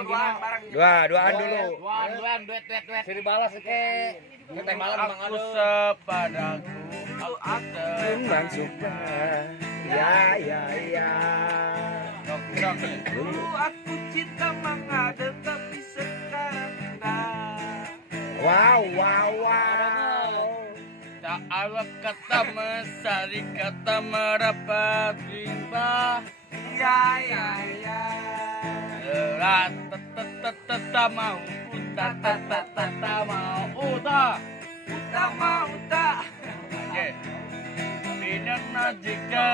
Duaan dulu. Duaan, duet. Siri balas ke. Kita malam Mang Aku Ado. sepadaku aku Memang suka. Ya. Dulu aku cinta Mang Ado tapi sekarang enggak. Wow. Tak ada kata mesari kata merapat rimba. Ya. Tata mau tata mau uta. Oke. Binar najika.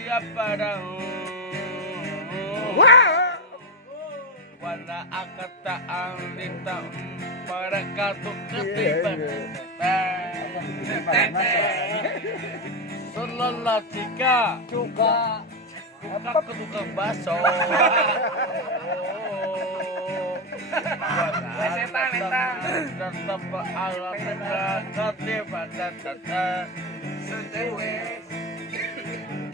Siapa dah? Wala akata ang litang para katuk ketiban. Selalatika Juga. Buka ke tukang baso. Setan. Tetap alam ketiban tata.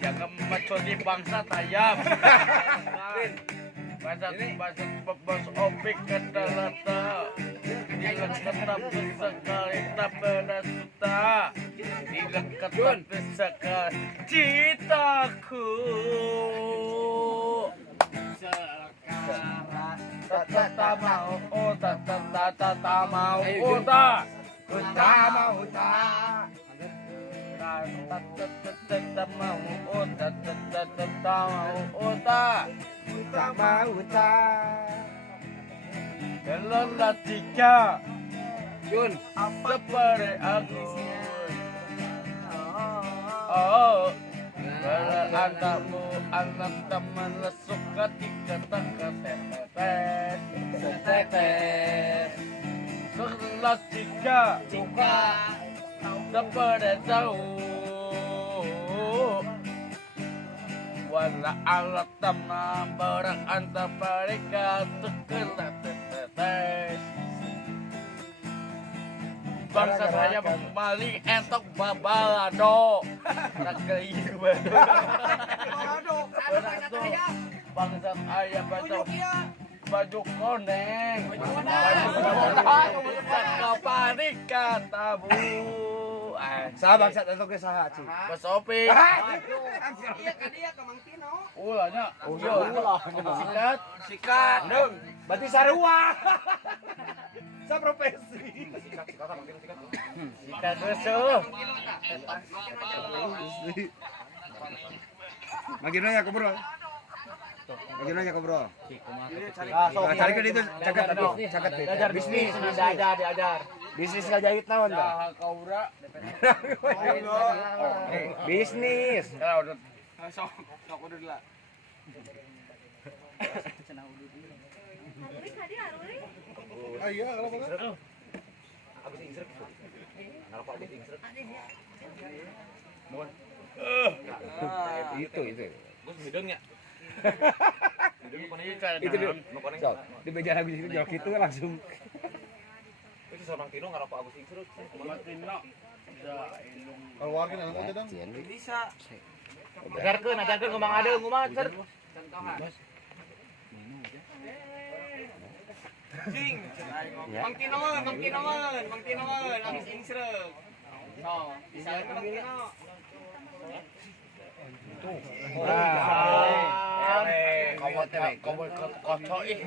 Jangan maco di bangsa tayam. Bahasa bos opik kata lata. Ilang tetap sekali tak pernah suta. Ilang tetap sekali citaku. Tata mau Kelola tiga Yun. seperti aku. Kalau anakmu anak teman lesuk ketika tak ketetes. Kelola tiga seperti jauh. Wala alat teman barang antara mereka terkelat tetes. Bangsa saya maling entok babalado. Nagkair bangsa saya baju koneng. Baju panik katabu. Sahabat saya tentu ke saha Ci. Bos Opi. Iya ka dia ka Mang Tino. Ulahnya. Sikat. Deng. Berarti sarua. Sa profesi. Sikat rusuh. Maginonya ko bro. Cari ke itu caket bisnis diajar. Bisnis ngajahit naon ta? Kaura. Bisnis. Ya udah. Sok udah lah. Itu. Bos hidungnya. Itu so, di meja lagu itu jauh gitu langsung. Itu seorang Tino ngarap Agus Ingsrut. Tino. Keluarga nang aja dong. Bisa. Ajarkeun ngomong ada ngomong cer. Contohan. Mang Tino, Agus Ingsrut. So, bisa ka Mang Tino. Kamu kocok ih.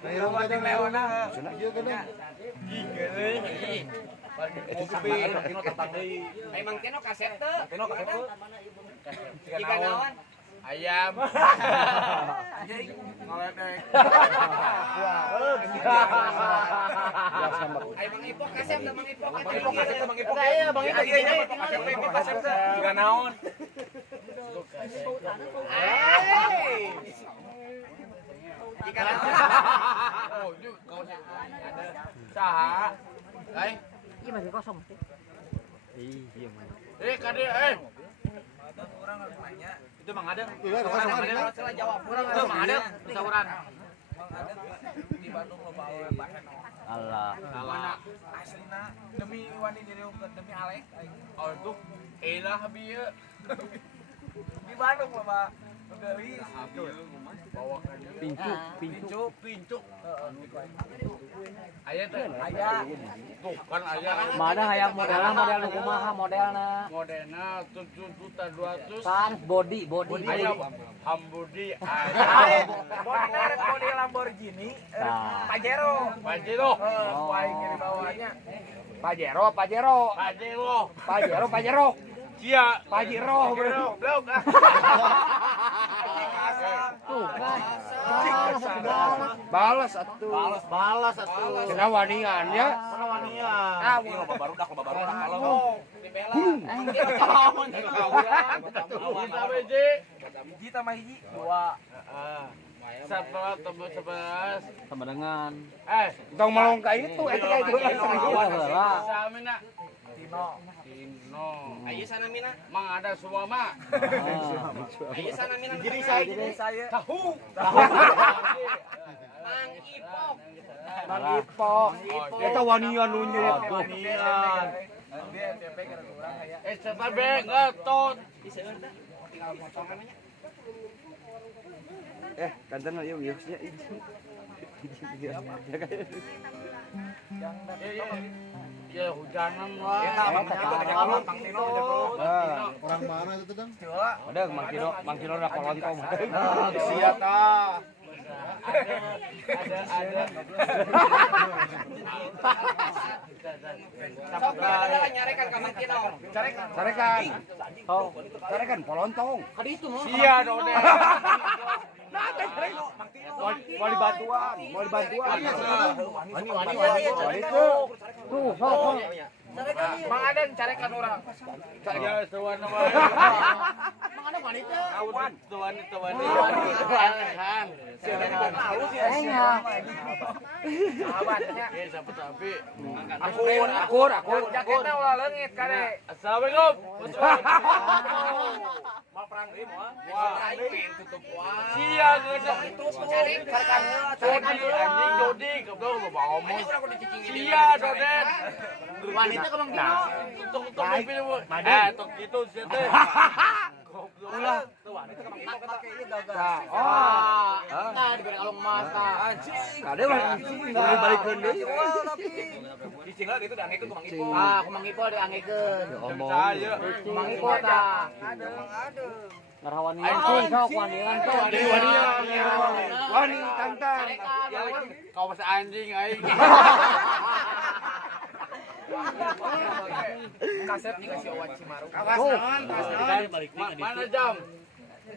Ayo kadang lewana. Ieu kadang. Itu kopi. Ai Mang Tino kaset teu. Tino kasep. Jika naon? Ayam. Anjing, ngoledek. Ai Mang Ipok kasep teu Mang Ipok. Mang Ipok. Iya, Bang Ipok ini kasep teu. Juga naon? Jika naon? Oh, itu kau saha. Hai. Iya masih kosong sih. Kade Orang harus nanya. itu Mang Adeng. Salah jawab. Itu Mang Adeng, sauran. Mang Adeng di Bandung loba awe bahen. Allah. Salah. Aslina demi wani diriungkeun demi Alek. Oh, itu elah bieu. Di Bandung loba Gelis. Pincuk. Aya teh. Aya. Tuh kan aya. Mana hayang modelna model nu kumaha modelna? Modelna 7.200.000. Kan body. Aya Hambudi. Bodi Lamborghini. Nah. Pajero. Pajero. Wae di bawahnya. Pajero. Cia. Pajero. Blok. Tuh kan. Balas atuh. Balas atuh. Cenah wanian ya. Wanian. Baru dah kalau Kita beje. hiji tambah hiji. 2. 11. Sama dengan Tong melongka itu eta kayak itu. heula. Samina. Tino. Ayo sana mina. Mang ada semua mah. Ayo sana mina. Gini saya. Tahu. Mang Ipok. Eta wanian nu nyet. Wanian. Dia DP gara kurang aya. Cepat be ngetot. Kanten yuk nya. Ya hujanan lah. Orang mana itu dong? Ada Mang Kino udah kolontong. Sia tah. Ada. Nyarekan ka Mang Kino. Carekan polontong. Sia dode. Mau dibantuan. Wani Tuh, sok. Mang Aden carekan urang. Ya tuan nama. Awan. Tuan. Sahabatnya. Siapa tapi. Akur. Jaketna ulah leungit kade. Assalamualaikum. Mal perang deui moal. Tutup Sia geus Terus carekan Jodi goblok lo ngomong. Sia dodet. Wanita ke Mang Kino. Tuk mobil bu. Tuk gitu sih teh. Ulah. Nah, diberi kalung emas tah. Kade ulah dibalikeun deui. Cicing lah gitu dah ngikut Mang Ipo. Ah, ku Mang Ipo dianggekeun. Saya. Mang Ipo tah. Ada Mang Ade. Ngarwanian tuh, sok wanian tuh. Wani tantang. Kau masih anjing aing. Kaset dikasih Owan Cimaru. Mana jam?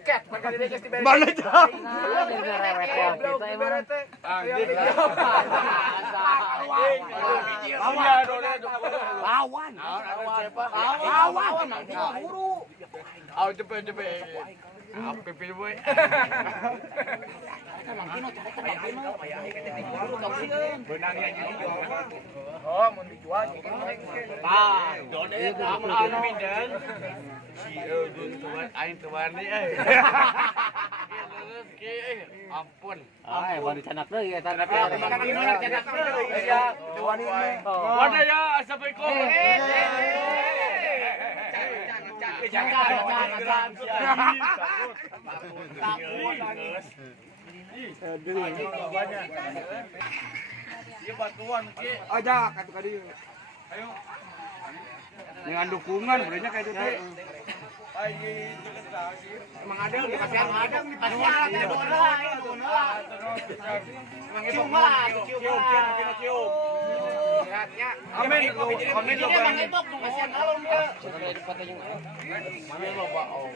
Ket, maka dia geus dibere. Mana jam? Nah, dari repot kita emang. Anjing. Lawan. Lawan. Lawan, Mang Kino buru. Aw cepet. Apa pilih boy? Mang Kino carekan Mang Kino. Buru kausieun. Oh, mun dijual jadi Tah, dodet aman pindan. Si eudun tuan aing tuan ni ampun. Baru dicanak deui eta. Mang Kino cedak deui ya. Wani Wadah ya, assalamualaikum. Iya batuan ki. Ajak atuh ka dieu. Ayo. Dengan dukungan benernya kayak gitu. Ayo deket lagi. Mang Ade dikasihan Mang Ade Kasihan teh Cuma cium. Beratnya. Amin lo. Mang Ipo kasihan kalung dia. Mana lo Pak? Oh.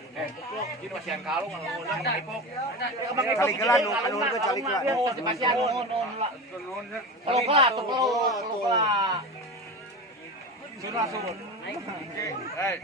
Ini kasihan kalung ngundang Mang Ipo. Calikelan anu ke calikelan. Kasihan non lah. Kalau kelah, tuh kelah. Eh,